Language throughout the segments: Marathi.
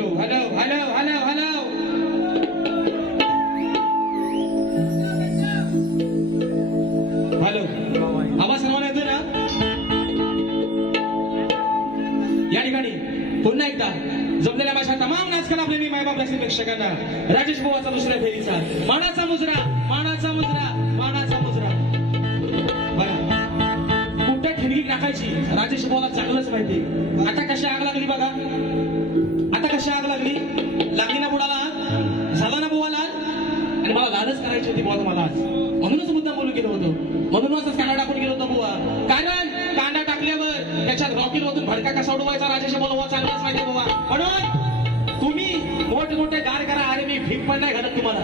Hello hello hello hello hello hello, आवाज सर्वांना येतोय ना? या ठिकाणी पुन्हा एकदा जमलेल्या माझ्या तमाम नाचकला आपले मी मायबाप असलेल्या प्रेक्षकांना राजेश बुवाचा दुसऱ्या फेरीचा मानाचा मुजरा, मानाचा मुजरा, मानाचा मुजरा. बघा कुठे ठिणगी टाकायची राजेश बुवाला चांगलंच माहिती. आता कशी आग लागली बघा, आता कशी आग लागली. लागली ना बुडाला, झाला ना बुवाला, आणि मला लालच करायची होती बुवा तुम्हाला आज. म्हणूनच मुद्दाम बोलून गेलो होतो, म्हणूनच कांदा टाकून गेलो होतो बुवा. कारण कांदा टाकल्यावर त्याच्यात रॉकेल मधून भडका कसा उडवायचा राजेश बोलवा चांगलाच माहिती बुवा. म्हणून तुम्ही मोठमोठे गार करा, अरे मी भीक पण नाही घालत तुम्हाला,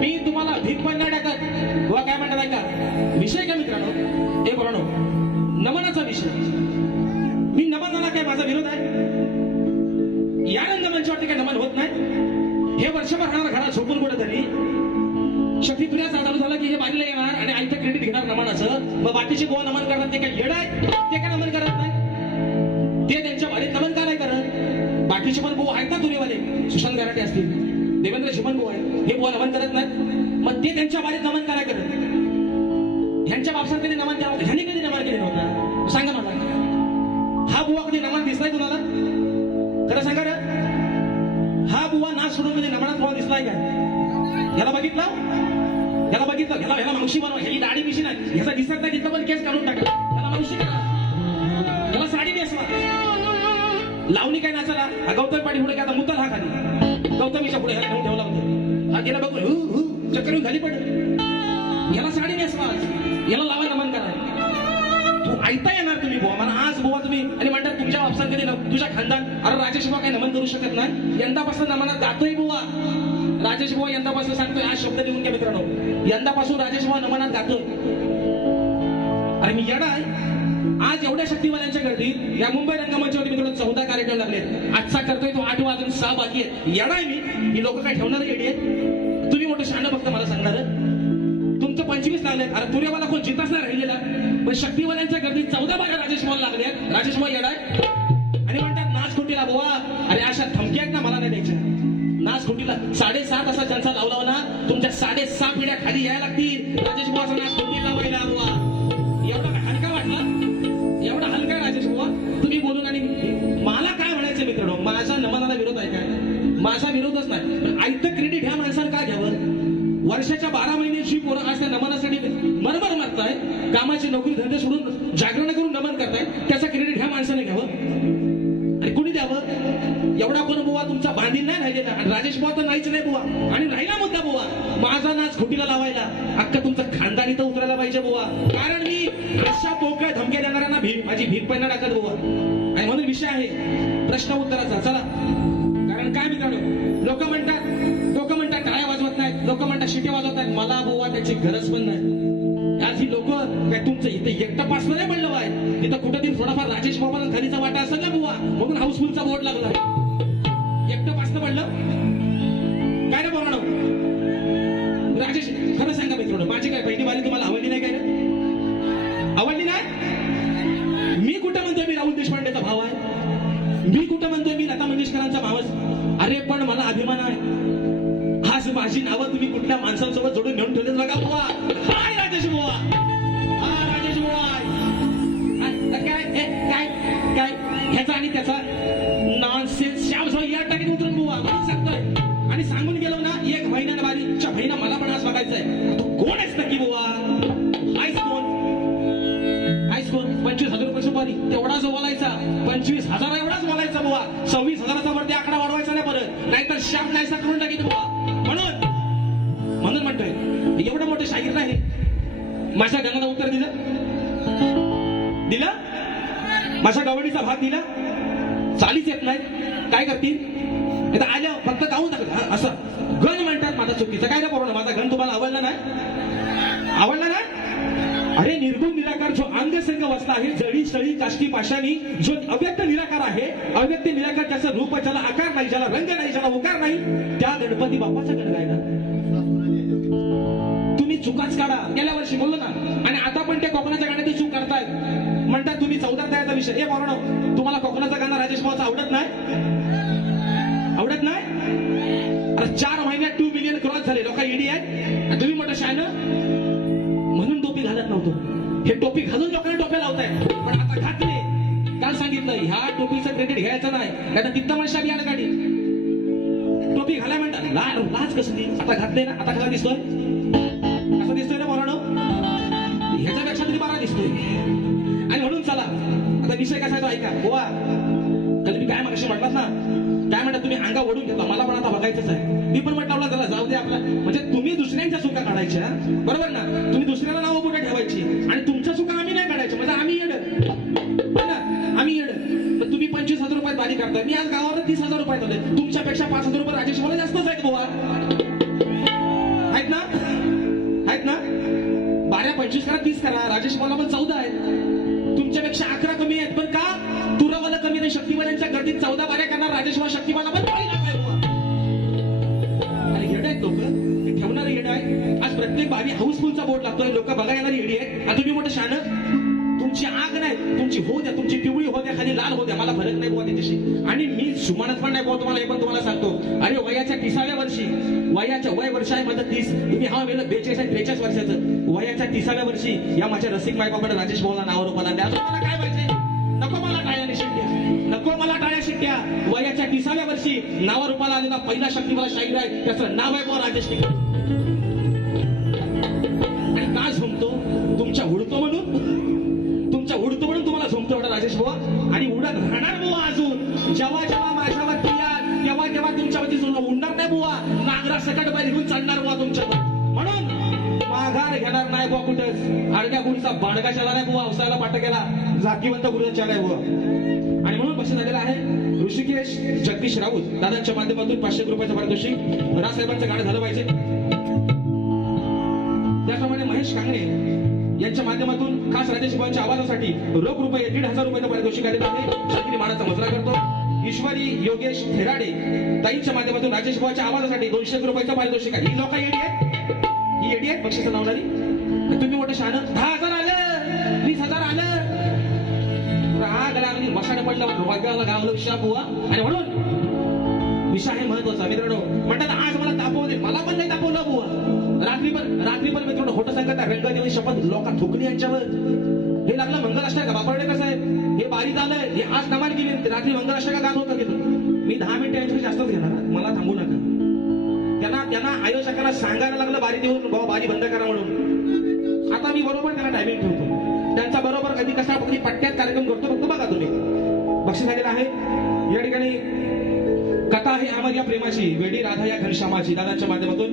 मी तुम्हाला भीक पण नाही टाकत बुवा. काय म्हणतात ऐका विषय काय मित्रांनो, हे बोलानो नमनाचा विषय. मी नमनाला काय माझा विरोध आहे? या रंगमंचावरती काय नमन होत नाही? हे वर्षभर राहणार घरात झोपून कुठे तरी शक्तीप्रिया चालू झालं की हे बाजूला येणार आणि आईचं क्रेडिट घेणार नमनाचं. मग बाकीचे गोवा नमन करतात ते काय येड आहे? ते काय नमन करत नाही? ते त्यांच्या वाडीत नमन का नाही करत? बाकीचे पण गोवा आहेत ना तुरीवाले, सुशांत गराटे असतील, देवेंद्र शिमन गोवा आहे, हे गोवा नमन करत नाहीत. मग ते त्यांच्या वाडीत नमन काय करत? ह्यांच्या बापसात कधी नमन केलं होतं? ह्यांनी कधी नमन केलं नव्हतं? सांगा मला, हा बुवा कधी नमन दिसलाय कुणाला? खरं सांगा रे, हा बुवा नाच सोडून मध्ये नमनात बुवा दिसलाय का? याला बघितलं, याला बघितलं, ह्याला ह्याला मावशी बनवा, ह्याची दाढी मिशी नाही, ह्याचा दिसत नाही तिथं पण केस काढून टाका, ह्याला मावशी करा, ह्याला साडी नेसवा. लावणी काय नाचाला? हा गौतम पाटी पुढे आता मुतल हा खाली, गौतमीच्या पुढे ह्याला घेऊन ठेवला होता. हा गेला बघून चक्कर खाली पडलं. याला साडी नेसवा, याला लावा नमन करा. तू ऐकता येणार तुम्ही बुवा मला आज बुवा तुम्ही, आणि म्हणतात तुमच्या बापसान कधी तुझ्या खानदान. अरे राजेश बुवा काय नमन करू शकत नाही? यंदापासून नमनात जातोय बुवा. राजेश बुवा यंदापासून सांगतोय, आज शब्द लिहून घ्या मित्रांनो, यंदापासून राजेश बुवा नमनात जातोय. अरे मी येणार आहे आज एवढ्या शक्तिवाल्यांच्या गर्दीत या मुंबई रंगमंचावरती मित्रांनो 14 कार्यक्रम लागलेत. आजचा करतोय तो 8 वाजून 6 बाकी आहेत. येणार आहे मी, ही लोक काय ठेवणार येडी आहेत? तुम्ही मोठं शहाणं फक्त मला सांगणार, तुमचं 25 लागले. अरे तुरेवाला कोण जिताच नाही राहिलेला, पण शक्तिवाल्यांच्या गर्दीत 14-12 राजेश बुवा लागले. राजेश बुवा येणार आणि म्हणतात नाच खोटीला बुवा. अरे अशा धमक्या आहेत ना मला नाही द्यायच्या. नाच खोटीला 7.5 असा ज्यांचा लावला ना, तुमच्या 6.5 पिढ्या खाली यायला लागतील राजेश बुवाचा नाच खोटी लावायला बुवा. एवढा हलका वाटला, एवढा हलका राजेश बुवा तुम्ही बोलून. आणि मला काय म्हणायचं मित्रांनो, माझा नमनाला विरोध आहे काय? माझा विरोधच नाही, पण आयतं क्रेडिट ह्या माणसाला काय घ्यावं? वर्षाच्या 12 महिन्याची पोरं आज त्या नमनासाठी मरमर मारताय, कामाची नोकरी धंदे सोडून जागरण करून नमन करताय, त्याचा क्रेडिट ह्या माणसाने घ्यावं आणि कुणी द्यावं? एवढा कोण बुवा तुमचा बांधील नाही राहिलेला. आणि राजेश बुवा तर नाहीच नाही बुवा. आणि राहिला मुद्दा बुवा माझा नाच खोटीला लावायला, अख्खा तुमचं खानदान इथं उतरायला पाहिजे बुवा. कारण मी अशा पोकळ धमक्या देणाऱ्यांना माझी भीक पण नाही टाकत बुवा. आणि म्हणून विषय आहे प्रश्न उत्तराचा. चला, कारण काय मित्रांनो, लोक म्हणतात टाळ्या वाजवत नाहीत, लोक म्हणतात शिटे वाजवत नाहीत. मला बुवा त्याची गरज पण नाही. आज ही लोक काय तुमचं इथे एकटं पासलं नाही पडलं बाय, इथं कुठेतरी थोडाफार राजेश बाबाला खालीचा वाटा असेल ना बुवा, म्हणून हाऊसफुलचा बोर्ड लागला. एकटं पासलं पडलं काय रे बोलाणं? राजेश खरं सांगा मित्रांनो, माझी काय पहिली बारी तुम्हाला आवडली नाही काय रे? आवडली नाही? मी कुठं म्हणतोय मी राहुल देशपांडेचा भाव आहे? मी कुठं म्हणतोय मी लता मंगेशकरांचा भावच? अरे पण मला अभिमान आहे. आज माझी नावं तुम्ही कुठल्या माणसांसोबत जोडून घेऊन ठेवलेत बघा बुवा. हाय राजेश बुवा, हा राजेश बुवा. काय काय ह्याचा आणि त्याचा नॉनसेन्स शामसाव या टाकीत उतरून बुवा म्हणून सांगतोय. आणि सांगून गेलो ना, 1 महिन्याने बारीच्या बहिणा मला पण आज बघायचंय. तू कोण आहेस नक्की बुवा? आईस कोण? 25,000 रुपये सुपारी तेवढा जो बोलायचा, 25,000 एवढाच बोलायचा बुवा. 26,000चा वरती आकडा वाढवायचा नाही परत, नाहीतर शाप नाहीसा करून टाकीत बुवा. म्हणून म्हणतोय एवढं मोठं शाहीर नाही. माझ्या गाण्याला उत्तर दिलं, माझ्या गवडीचा भाग दिला, चालीच येत नाही, काय करतील? आल्या फक्त गाऊन टाकलं असं गण म्हणतात. माझा चुकीचं काय रे पोरांनो? माझा गण तुम्हाला आवडला नाही? आवडला नाही? अरे निर्गुण निराकार जो अंग संग वसला आहे, जळी सळी काष्टी पाशानी, जो अव्यक्त निराकार आहे, अव्यक्त निराकार ज्याचं रूप, ज्याला आकार नाही, ज्याला रंग नाही, ज्याला उकार नाही, त्या गणपती बाप्पाचा गण गायला. तुम्ही चुकाच काढा, गेल्या वर्षी बोललो ना, आणि आता पण ते कोकणाच्या गाण्याची चूक करतायत. म्हणतात तुम्ही 14 तयाचा विषय. हे पोरांनो, तुम्हाला कोकणाचा गाणं राजेश भाऊचा आवडत नाही? झाले लोक ईडी आहेत आणि तुम्ही मोठं शान म्हणून टोपी घालत नव्हतो. हे टोपी घालून लोकांना टोप्या लावतायत, पण आता घातले. काल सांगितलं ह्या टोपीचं क्रेडिट घ्यायचं नाही, आता तिथं म्हणशा बी आण गाडी टोपी घाला म्हणतात. लाज कसली आता घातले ना, आता कसा दिसतोय, कसा दिसतोय ना पोरानो, ह्याच्यापेक्षा तरी बरा दिसतोय. आणि म्हणून चला आता विषय कसा आहे तो ऐका. बुवा तर तुम्ही काय मागाशी म्हटलात ना, काय म्हणतात तुम्ही अंगा ओढून घेता, मला पण आता बघायचंच आहे. मी पण म्हटलं चला जाऊ दे आपला, म्हणजे तुम्ही दुसऱ्यांच्या चुका काढायच्या बरोबर ना, तुम्ही दुसऱ्याला नाव पुढे ठेवायची आणि तुमच्या चुका आम्ही नाही काढायच्या, म्हणजे आम्ही येड ना, आम्ही येड. पण तुम्ही 25,000 रुपयात बारी करताय, मी आज गावावर 30,000 रुपये दिले, तुमच्यापेक्षा 5,000 रुपये राजेश मला जास्तच आहेत बुवा. आहेत ना, आहेत ना, 12 25 करा 30 करा, राजेश मला पण 14 आहेत, तुमच्यापेक्षा 11 कमी आहेत. पण का तुरावाला कमी नाही, शक्तिवाल्यांच्या गर्दीत 14 बाऱ्या करणार राजेश शक्तिवाला पण पहिला आहे बुवा. आणि येड आहेत लोक, ठेवणारे येड आहे. आज प्रत्येक बारी हाऊसफुलचा बोर्ड लागतोय, लोक बघा येणारी येडी आहेत. आणि तुम्ही मोठं शान, तुमची आग नाही, तुमची हो द्या, तुमची पिवळी हो द्या, खाली लाल हो द्या, मला फरक नाही बुवा त्याच्याशी. आणि मी सुमानत पण नाही बुवा तुम्हाला, हे पण तुम्हाला सांगतो. अरे वयाच्या 30व्या वर्षी, वयाच्या वय वर्ष आहे माझं 30, तुम्ही हा वेळ 42-43 वर्षाचं, वयाच्या 30व्या वर्षी या माझ्या रसिक मायबापाने राजेश भाऊला नाव रूपाला द्या. मला काय पाहिजे, नको मला टाळ्या शिट्ट्या, नको मला टाळ्या शिट्ट्या. वयाच्या 30व्या वर्षी नावा रूपाला आलेला पहिला शक्तिवाला शाहीर आहे, त्याचं नाव आहे बुवा राजेश टिकर. आणि का झुमतो, तुमच्या उडतो म्हणून, तुमच्या उडतो म्हणून तुम्हाला झुमतो एवढा राजेश बुवा. आणि उडत राहणार बुवा अजून, जेव्हा जेव्हा माझ्यावरती याल तेव्हा तेव्हा तुमच्यावरती उडणार नाही बुवा, नांगरा सकट बाहेर घेऊन चालणार बुवा तुमच्यावर. म्हणून माघार घेणार नाही बुवा कुठंच, आडग्या गुरुचा बाणगा चला नाही बुवा, अवसाला पाठ केला जातीवंत गुरुचा चला बुवा. आणि म्हणून बस झालेला आहे ऋषिकेश जगदीश राऊत दादांच्या माध्यमातून 500 रुपयाचं पारितोषिक. राजसाहेबांचं गाणं झालं पाहिजे. त्याप्रमाणे महेश कांगणे यांच्या माध्यमातून खास राजेश भाऊंच्या आवाजासाठी रोख रुपये 1,500 रुपयाचं पारितोषिक आलेलं आहे. शाकिरी मानाचा मुजरा करतो. ईश्वरी योगेश थेराडे ताईंच्या माध्यमातून राजेश भाऊच्या आवाजासाठी 200 रुपयाचं पारितोषिक आहे. ही लोक येडी आहेत, ही येडी आहेत बक्षीस लावणारी. तुम्ही मोठं शहाण 10,000 आलं, 20,000 आलं, आग लागली, मसाडे पडला, वाग्याला गावलं विषा बुवा. आणि म्हणून विषय आहे महत्वाचा मित्रांनो. म्हणतात आज मला तापवू दे, मला पण नाही तापवलं बुवा. रात्री पण मित्रांनो खोटं सांगत रंगादेवी शपथ लोक थुकली यांच्यावर. हे लागलं मंगलाष्टक का बापडे कसं आहे, हे बारी झालंय, हे आज नमान केली, रात्री मंगलाष्टक गात होतं गेलं. मी 10 मिनिटं यांच्याकडे जास्तच घेणार, मला थांबू नका. त्यांना आयोजकांना सांगायला लागलं बारी देऊन बाबा बारी बंद करा म्हणून. आता मी बरोबर त्यांना टायमिंग ठेवतो, त्यांचा बरोबर कधी कसा कधी पट्ट्यात कार्यक्रम करतो, फक्त बघा तुम्ही. बक्षीस झालेलं आहे. या ठिकाणी कथा आहे अमर या प्रेमाची, वेडी राधा या घनश्यामाची दादांच्या माध्यमातून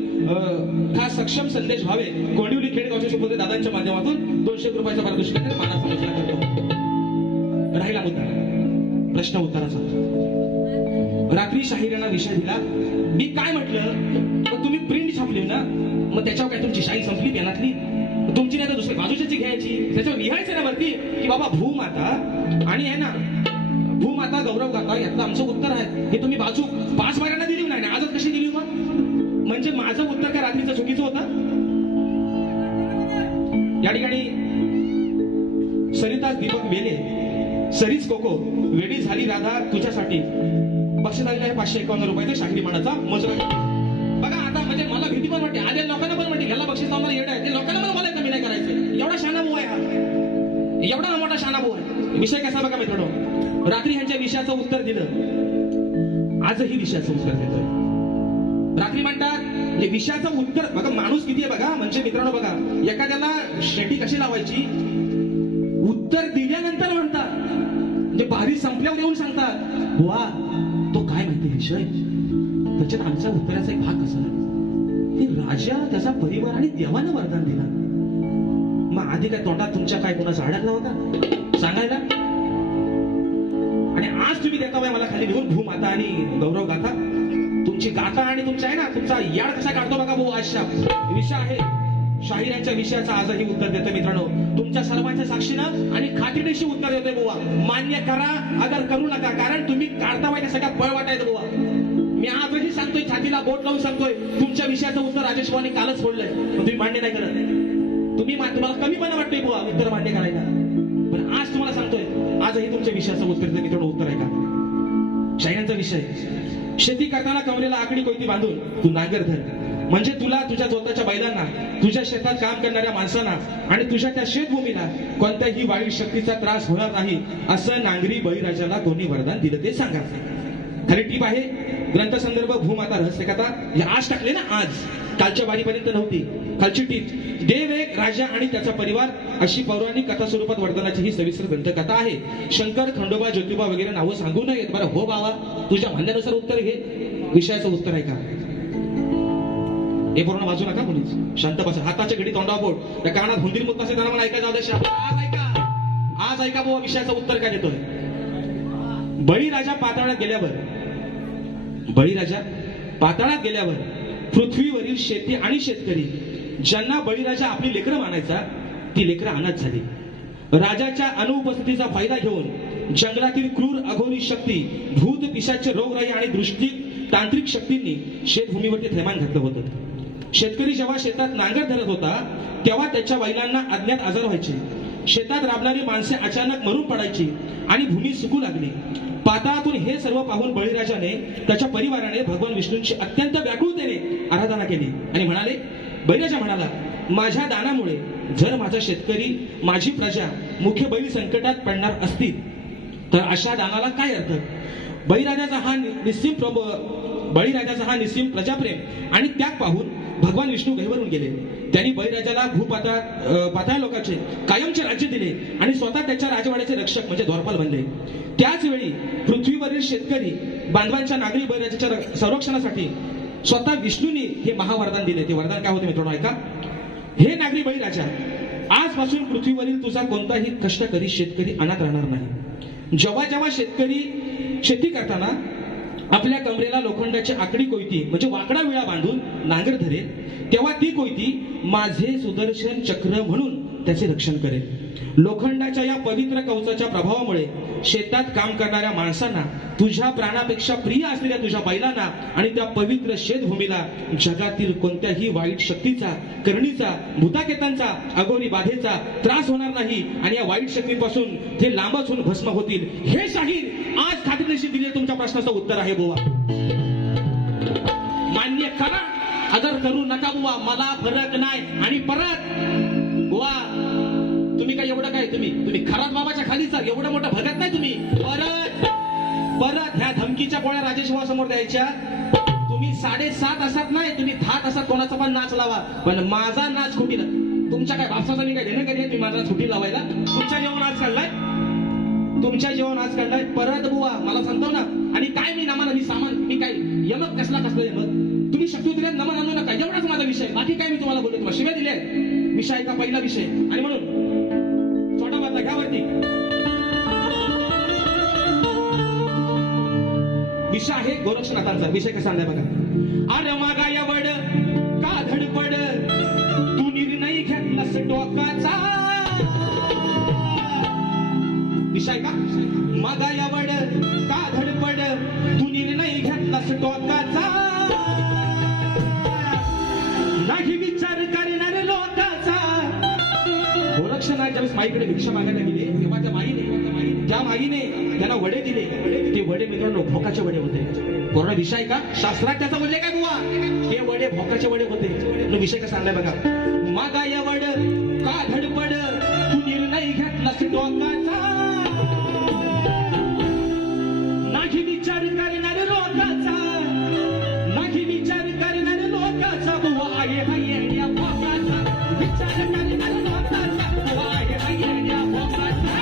खास सक्षम संदेश भावे कोंडिवली खेडगावचे सुपुत्र दादांच्या माध्यमातून 200 रुपयाचा पारितोषिक मानाचा मुजरा करतो. राहिला मुद्दा प्रश्न उत्तराचा. रात्री शाहिरांना विषय दिला, मी काय म्हटलं, तुम्ही प्रिंट छापली ना, मग त्याच्यावर काय तुमची शाही संपली पेनातली, तुमची नाही तर दुसरी बाजूची घ्यायची, त्याच्यावर लिहायचं ना वरती की बाबा भूमाता आणि आहे ना भूमाता गौरव गाथा, यातलं आमचं उत्तर आहे. हे तुम्ही बाजू 5 बाऱ्यांना दिली नाही, आजच कशी दिली मग? म्हणजे माझं उत्तर काय रात्रीचं चुकीचं होतं? या ठिकाणी सरिता दीपक वेले, सरीच कोको, वेडी झाली राधा तुझ्यासाठी बक्षीस आलेलं आहे 551 रुपयाचं शाकिरी मानाचा मुजरा. बघा आता म्हणजे मला भीती पण वाटते, आल्या लोकांना पण वाटते ह्याला बक्षीस आम्हाला येड आहे, ते लोकांना पण मला कमी नाही करायचं. एवढा शाना भाऊ आहे हा, एवढा मोठा शाना भाऊ आहे. विषय कसा बघा मित्रांनो, रात्री ह्यांच्या विषयाचं उत्तर दिलं, आजही विषयाचं उत्तर देतोय. रात्री म्हणतात विषयाचं उत्तर बघा, माणूस किती आहे बघा. म्हणजे मित्रांनो बघा, एखाद्याला शेटी कशी लावायची, उत्तर दिल्यानंतर म्हणतात, म्हणजे बारी संपल्यावर येऊन सांगतात वा तो काय माहिती विषय, त्याच्यात आमच्या उत्तराचा एक भाग कसा की राजा, त्याचा परिवार आणि देवानं वरदान दिला. मग आधी काय तोंडात तुमच्या काय कोणाचा अडकला होता सांगायला? आणि आज तुम्ही देता बाय मला खाली लिहून भूमाता आणि गौरव गाथा. तुमची गाथा आणि तुमचा आहे ना, तुमचा याड कसा काढतो बघा भाऊ. आजच्या विषय आहे शाहिरांच्या विषयाचा आजही उत्तर देतोय मित्रांनो, तुमच्या सर्वांच्या साक्षीनं आणि खात्रीशी उत्तर देतोय बुवा. मान्य करा अगर करू नका, कारण तुम्ही काढता पाहिजे सगळ्या पळ वाटायचं बुवा. मी आजही सांगतोय, छातीला बोट लावून सांगतोय, तुमच्या विषयाचं उत्तर राजेश भाऊनी कालच फोडलंय, पण तुम्ही मान्य नाही करत. तुम्हाला कमीपणा वाटतोय बुवा उत्तर मान्य करायला, पण आज तुम्हाला सांगतोय, आजही तुमच्या विषयाचं उत्तर मित्रांनो उत्तर आहे का? शाहिरांचा विषय, शेती करताना कमरेला आकडी कोयती बांधून तू नांगर धर, म्हणजे तुला, तुझ्या स्वतःच्या बैलांना, तुझ्या शेतात काम करणाऱ्या माणसांना आणि तुझ्या त्या शेतभूमीला कोणत्याही वाईट शक्तीचा त्रास होणार नाही असं नांगरी बळीराजाला कोणी वरदान दिलं ते सांगा. खरी टीप आहे ग्रंथसंदर्भ भूमाता रहस्य कथा, हे आज टाकले ना, आज, कालच्या वारीपर्यंत नव्हती. खालची टीप, देव एक, राजा आणि त्याचा परिवार अशी पौराणिक कथा स्वरूपात वर्धनाची ही सविस्तर ग्रंथकथा आहे. शंकर, खंडोबा, ज्योतिबा वगैरे नावं सांगू नयेत. बरं हो बाबा, तुझ्या म्हणण्यानुसार उत्तर घे. विषयाचं उत्तर आहे का हे पूर्ण वाचू नका मुलीच, शांत बसा. हाताच्या घडी तोंडावर बोट, त्या कानात हुंदीर मुत नसेल त्यांना मला ऐका जाऊ दे. आज ऐका, आज ऐका बुवा विषयाचं उत्तर काय देतोय. बळीराजा पाताळात गेल्यावर, बळीराजा पाताळात गेल्यावर पृथ्वीवरील शेती आणि शेतकरी ज्यांना बळीराजा आपली लेकरं मानायचा, ती लेकरं अनाथ झाली. राजाच्या अनुपस्थितीचा फायदा घेऊन जंगलातील क्रूर अघोरी शक्ती, भूत, पिशाच्य, रोगराई आणि दृष्टी तांत्रिक शक्तींनी शेतभूमीवरती थैमान घातलं होतं. शेतकरी जेव्हा शेतात नांगर धरत होता तेव्हा त्याच्या बैलांना अज्ञात आजार व्हायचे. शेतात राबणारी माणसे अचानक मरून पडायची आणि भूमी सुकू लागली. पाताळातून हे सर्व पाहून बळीराजाने, त्याच्या परिवाराने भगवान विष्णूंची अत्यंत व्याकुळतेने आराधना केली आणि म्हणाले, बळीराजा म्हणाला, माझ्या दानामुळे जर माझा शेतकरी, माझी प्रजा, मुख्य बैल संकटात पडणार असतील तर अशा दानाला काय अर्थ. बळीराजाचा हा निस्सीम प्रजाप्रेम आणि त्याग पाहून भगवान विष्णू गहिवरून गेले. त्यांनी बळीराजाला पाताळ लोकांचे कायमचे राज्य दिले आणि स्वतः त्याच्या राजवाड्याचे रक्षक म्हणजे द्वारपाल बनले. त्याच वेळी पृथ्वीवरील शेतकरी बांधवांच्या नागरी बळीराजाच्या संरक्षणासाठी स्वतः विष्णूंनी हे महावरदान दिले. ते वरदान काय होते मित्रांनो ऐका. हे नागरी बळीराजा, आजपासून पृथ्वीवरील तुझा कोणताही कष्टकरी शेतकरी अनाथ राहणार नाही. जेव्हा जेव्हा शेतकरी शेती करताना आपल्या कमरेला लोखंडाची आकडी कोयती म्हणजे वाकडा विळा बांधून नांगर धरेल, तेव्हा ती कोयती माझे सुदर्शन चक्र म्हणून त्याचे रक्षण करेल. लोखंडाच्या या पवित्र कवचाच्या प्रभावामुळे शेतात काम करणाऱ्या माणसांना, तुझ्या प्राणापेक्षा प्रिय असलेल्या तुझ्या बैलांना आणि त्या पवित्र शेतभूमीला जगातील कोणत्याही वाईट शक्तीचा, करणीचा, भूताकेतांचा, अघोरी बाधेचा त्रास होणार नाही आणि या वाईट शक्तींपासून ते लांबच होऊन भस्म होतील. हे शाहीर आज खात्रीशी दिले तुमच्या प्रश्नाचं उत्तर आहे बुवा. मान्य करा, अगर करू नका बुवा, मला फरक नाही. आणि परत बुवा, तुम्ही काय एवढं काय, तुम्ही खरात बाबाच्या खालीचा एवढं मोठं भगत नाही तुम्ही. परत ह्या धमकीच्या पोळ्या राजेश भाऊ समोर द्यायच्या. तुम्ही 7.5 तासात नाही, तुम्ही 10 तासात कोणाचा पण नाच लावा, पण माझा नाच कुठीला. तुमच्या काय भाषाचा मी काय देणं कधी तुम्ही माझा सुटी लावायला. तुमच्या जेवण आज काढलाय, तुमच्या जेवण आज काढलाय. परत बुवा मला सांगतो ना. आणि काय मी नामाला मी सामान, मी काय यमक कसला यमक, तुम्ही शक्ती दिल्यात नमन आणू नका, एवढाच माझा विषय. बाकी काय मी तुम्हाला बोलतो, तुम्हाला शिव्या दिल्या. विषय का पहिला विषय. आणि म्हणून छोटा वाचा घ्या वरती. विषय आहे गोरक्षनाथांचा. विषय कसा आणलाय बघा. अरे मागा एवढ का धडपड, तू निर्णय घेतलास टोकाचा. विषय का मागा एवढ का धडपड, तू निर्णय घेतलास टोकाचा. नाही विचार करणार लोकाचा. गोरक्षनाथ ज्यावेळेस माईकडे भिक्षा मागायला गेले तेव्हा त्या माईने त्यांना वडे दिले. ते वडे मित्रांनो भोकाचे वडे होते. पूर्ण विषय का शास्त्रात त्याचा बोलले काय बुवा, हे वडे भोकाचे वडे होते. विषय कसा आणलाय बघा. मागा या वड का धडपड, तू निर्णय घेतलास टोकाचा. नाही विचार करणारे लोकाचा, नाही विचार करणारे लोकाचा. बुवा आहे या भोकाचा, विचार करणारे लोकाचा. बुवा आहे या भोकाचा.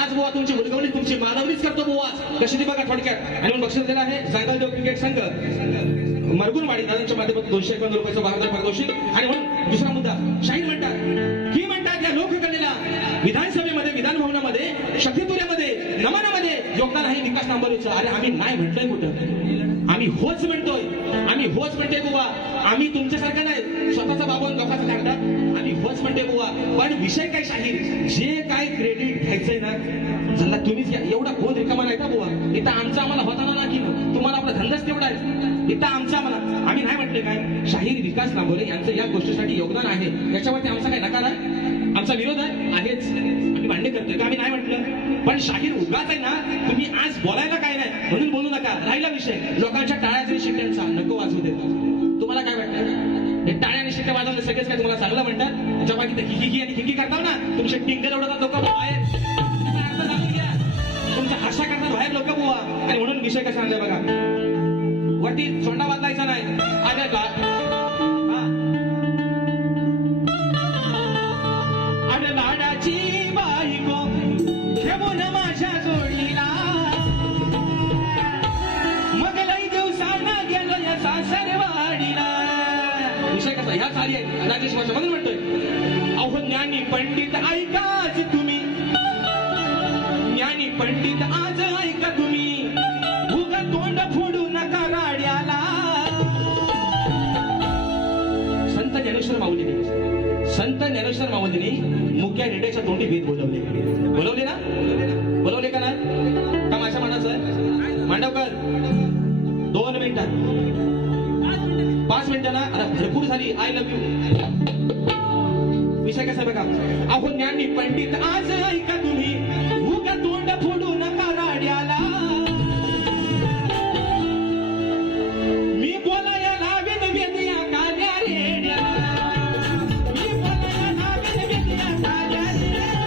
आज बुवा तुमची मुलगवणी, तुमची मानवणीच करतो बुवा. कशी ती बघा थोडक्यात. आणि म्हणून बक्षीस दिलं आहे सांगलदेव क्रिकेट संघ मरगुणवाडी दादांच्या माध्यमातून 251 रुपयाचं बहादर पारितोषिक. आणि म्हणून दुसरा मुद्दा, शाहीर म्हणतात या लोककलेला विधानसभेमध्ये, विधान भवनामध्ये, शक्तिपुऱ्यामध्ये योगदान आहे विकास नांबरेचं. अरे आम्ही नाही म्हटलंय कुठं, आम्ही होच म्हणतोय, आम्ही होच म्हणतोय बुवा. आम्ही तुमच्यासारखं नाही स्वतःचा बाबून लोकांचं काढतात, आम्ही होच म्हणतोय बुवा. पण विषय काय शाहीर, जे काय क्रेडिट घ्यायचंय ना झाला तुम्हीच घ्या. एवढा कोण रिकामा नाही का बुवा. इथं आमचा आम्हाला होताना ना की तुम्हाला आपला धंदाच तेवढा आहे. इथं आमचा आम्हाला, आम्ही नाही म्हटलं काय. शाहीर विकास नांबरे यांचं या गोष्टीसाठी योगदान आहे, याच्यावरती आमचा काय नकार आहे, आमचा विरोध आहेच. आम्ही मान्य करतोय का आम्ही नाही म्हटलं. पण शाहीर उगाच आहे ना, तुम्ही आज बोलायला काय नाही म्हणून बोलू नका. राहिला विषय लोकांच्या टाळ्याचा शिट्ट्यांचा, नको वाजवू देत. तुम्हाला काय वाटतं हे टाळ्या आणि शिट्ट्या वाजवले सगळेच काय तुम्हाला चांगलं म्हणतात? जेव्हा की हिकी आणि हिकी करताव ना तुमचे टिंगल उडवतात लोक बाहेर, त्याचा अर्थ जाणून घ्या. तुमच्या आशा करतात बाहेर लोक बुवा. आणि म्हणून विषय कसा आणलाय बघा, वरती सोंडा वाजवायचा नाही. अरे अरे लाडाची बायको ठेवून माझ्या जोडीला, मग लई दिवसांना गेलो या सासरवाडीला. विषय कसा ह्या चाली आहे राजेश भाषा म्हणून म्हणतोय. अहो ज्ञानी पंडित ऐकाच तुम्ही, ज्ञानी पंडित आज ऐका तुम्ही, उगा तोंड फोडू नका राड्याला. संत ज्ञानेश्वर माऊलीने, संत ज्ञानेश्वर माऊलीने मुक्या रेड्याच्या तोंडी वेद बोलवले. बोलवले ना, बोलवले का ना? का माझ्या मनाचं मांडवकर 2 मिनिटात 5 मिनिटं ना, अरे भरपूर झाली. I love you. विषय कसा बघा, अहो ज्ञानी पंडित आज ऐका तुम्ही, उगा तोंड फोडू नका राड्याला. मी बोलाया लावीन वेदिया काल्या रेड्या, मी बोलाया लावीन वेदिया काल्या रेड्या.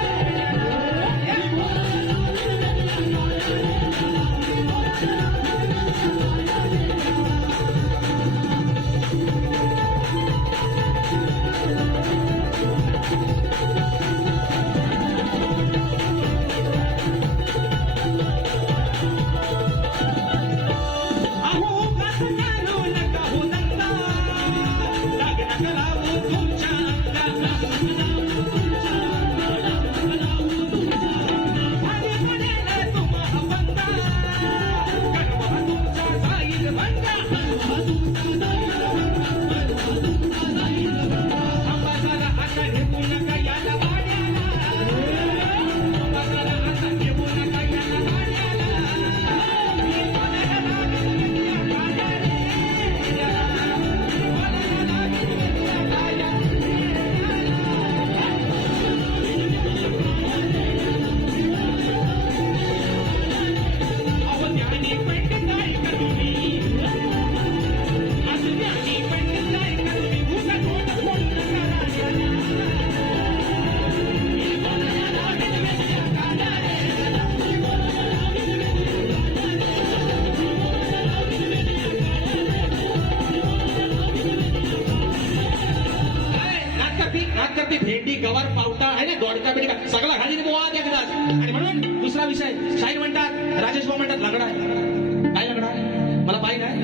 भेंडी गवार पावटा आहे ना, दोडका बिडका सगळा घालीने बोवा द्या विराज. आणि म्हणून दुसरा विषय शाहीर म्हणतात, राजेश भाऊ म्हणतात लंगडा आहे. काय लंगडा आहे मला पाय नाही,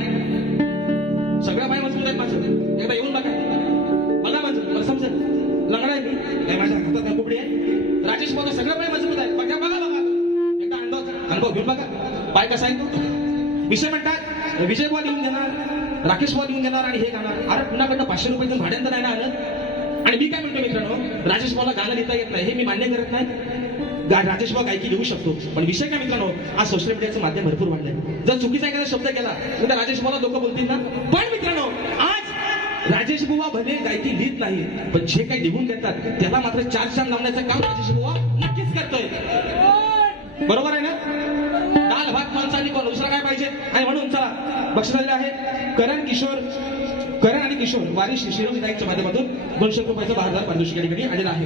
सगळं पाय मजबूत आहेत माझं. एकदा येऊन बघा, बघा माझं मला समजेल. लंगडा आहे मी काय, माझ्या हातात कुपडी आहे. राजेश भाऊ सगळं पाय मजबूत आहे. बघा बघा बघा, एकदा अनुभव घेऊन बघा पाय कसा आहे तो. विषय म्हणतात विजय बुवा लिहून देणार, राकेश बुवा लिहून देणार आणि हे गाणार. अरे पुन्हाकडनं 500 रुपये देऊन भाड्यांतर नाही ना आणत. आणि मी काय म्हणतो मित्रांनो, राजेश भाऊला गाणं लिहिता येत नाही हे मी मान्य करत नाही. राजेश भाऊ गायकी लिहू शकतो, पण विषय काय मित्रांनो, आज सोशल मीडियाचं माध्यम भरपूर वाढलंय. जर चुकीचा एखादा शब्द केला तर राजेश भाऊला लोक बोलतील ना. पण मित्रांनो आज राजेश बुवा भले गायकी लिहित नाही, पण जे काही लिहून देतात त्याला मात्र 4 चांद लावण्याचं काम राजेश बुवा नक्कीच करतोय. बरोबर आहे ना? दाल भात माणसाने कोण दुसरा काय पाहिजे. आणि म्हणून चला बक्षीस आलेलं आहे करण आणि किशोर वारिश शिरोजी नाईकच्या माध्यमातून 200 रुपयाचं 10,000 पारितोषिक या ठिकाणी आलेलं आहे.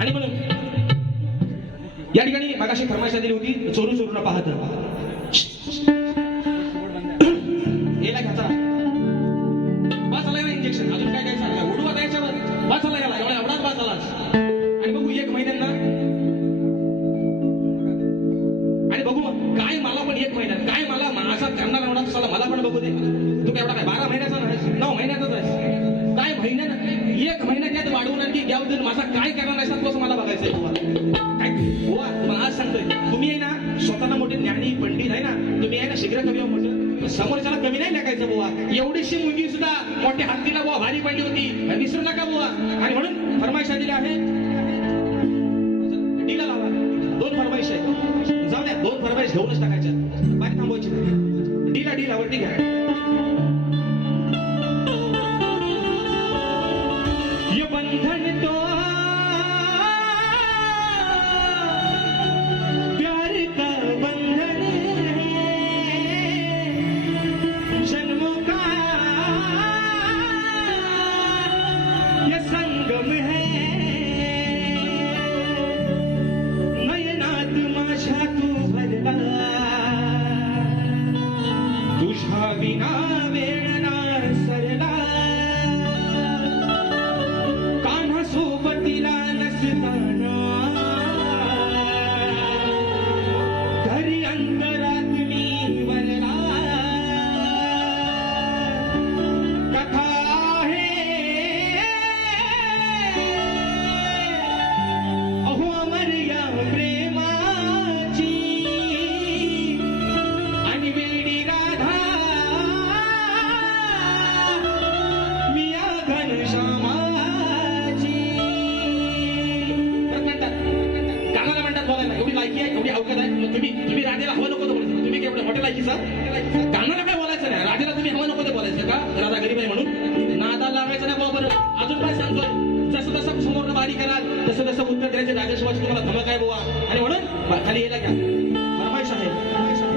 आणि म्हणून या ठिकाणी मागाशी फरमाईश दिली होती, चोरू चोरू न पाहत याला घ्याचा बस आला ना इंजेक्शन. अजून काय काय सांगा उडवा द्यायच्यावर बस आला गेला, एवढाच बस आलाच. आणि बघू 1 महिन्यांना, आणि बघू काय मला पण 1 महिन्यात काय मला माझा करणार एवढा चला मला पण बघू दे. तू काय एवढा काय 12 महिन्याचा नाही 9 महिन्याचाच आहे. काय महिन्यात 1 महिन्यात यात वाढवून आणखी घ्याव देऊन माझा काय करणार नाही तोच मला बघायचंय. काय बुवा तुम्हाला आज सांगतोय, तुम्ही आहे ना स्वतःला टाकायचं बुवा. एवढीशी मुलगी सुद्धा मोठ्या हत्तीला बुवा भारी पडली होती, विसरू नका बुवा. आणि म्हणून फरमाईशा दिल्या आहे. डीला लावा, 2 फरमाईश आहेत. जाऊ द्या, 2 फरमाईश घेऊनच टाकायच्या, बारी थांबवायची. डीला वरती घ्या. ये बंधन तो प्यार का बंधन है, जन्मों का ये संगम है. नयनात माझ्या तू भरला, तुझ्या विना वेळ ना सरला. कान्हा सोबतीला नसताना घरी अंतरात मी वरला. कथा आहे अहो अमर या प्रेमाची, आणि वेडी राधा मी या घनश्यामाची. परत म्हणतात, कानाला म्हणतात बोलायला, एवढी लायकी आहे, एवढी अवकाश आहे. मग तुम्ही राधेला हवं नको ते बोलायचं. तुम्ही काय एवढं मोठ्या लायकीचा? कानाला काय बोलायचं नाही, राधेला तुम्ही हवं नको ते बोलायचं का? राधा गरीब आहे म्हणून नादा लागायचं नाही बाबा. अजून काय सांगतो, जसं जसं समोर बारी कराल तसं तसं उत्तर द्यायचे. राजेश्वाची तुम्हाला धमक आहे बुवा. आणि म्हणून खाली यायला घ्या. फरमाईश आहे, फरमाईश आहे.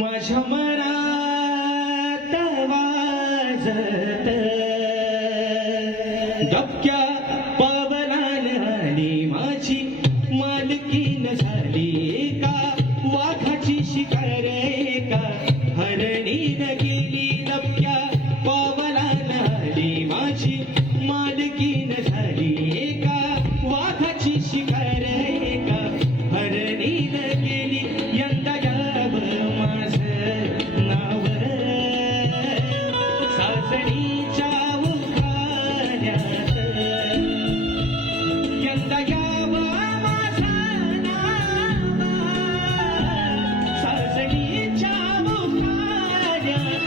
माझ्या मनात वाजत डबक्या पावलान आली माझी मालकीन झाली का. वाघाची शिकार का हरणीन गेली, डबक्या पावलान आली माझी मालकीन झाली का. वाघाची शिकार का हरणीन गेली. यंदा गाव माझं नाव सासणीच्या उखाण्यात. यंदा गाव माझं नाव सासणीच्या उखाण्यात.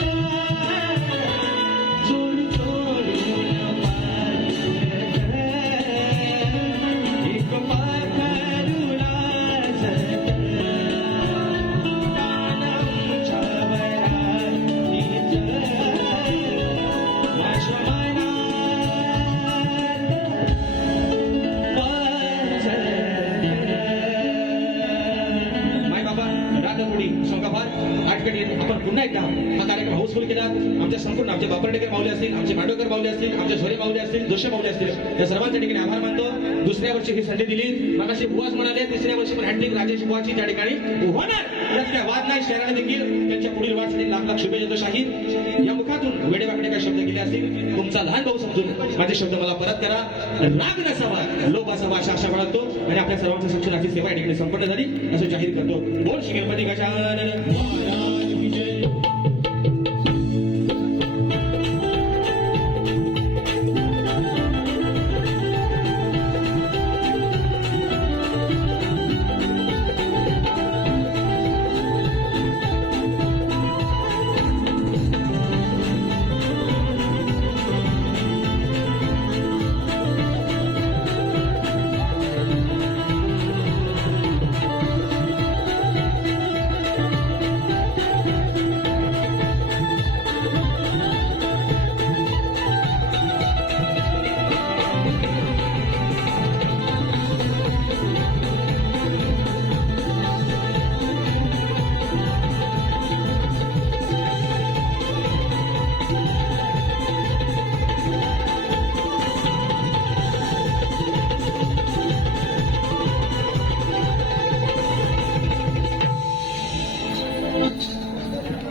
जोड जोडून पाहत एक पाखरू नाचत. कानाच्या वरातीत माझ्या मनात वाजत. माय बाबा राधा थोडी शोकाफार आठकडे आपण पुन्हा एकदा हा कार्यक्रम हाऊसफुल केला. आमच्या संपूर्ण आमचे बापर्डेकर माऊली असतील, आमचे मांडवकर माऊली असतील, आमचे झोरे माऊली असतील, जोशी माऊली असतील, या सर्वांच्या ठिकाणी आभार मानतो. दुसऱ्या वर्षी ही संधी दिली. मगाशी बुवाच म्हणाले, तिसऱ्या वर्षी पण हॅट्रिक राजेश बुवाची त्या ठिकाणी होणार. त्यात काय वाद नाही. शहराने देखील त्यांच्या पुढील वाटसाठी लाख लाख शुभेच्छा देतो. शाहीर या मुखातून वेडेवाकडे काही शब्द गेले असतील, तुमचा लहान भाऊ समजून माझे शब्द मला परत करा. राग नसावा, लोभ असावा, अशा आशा बाळगतो. आणि आपल्या सर्वांच्या शिक्षणाची सेवा या ठिकाणी संपन्न झाली असं जाहीर करतो. बोल श्री गणपती गजानन.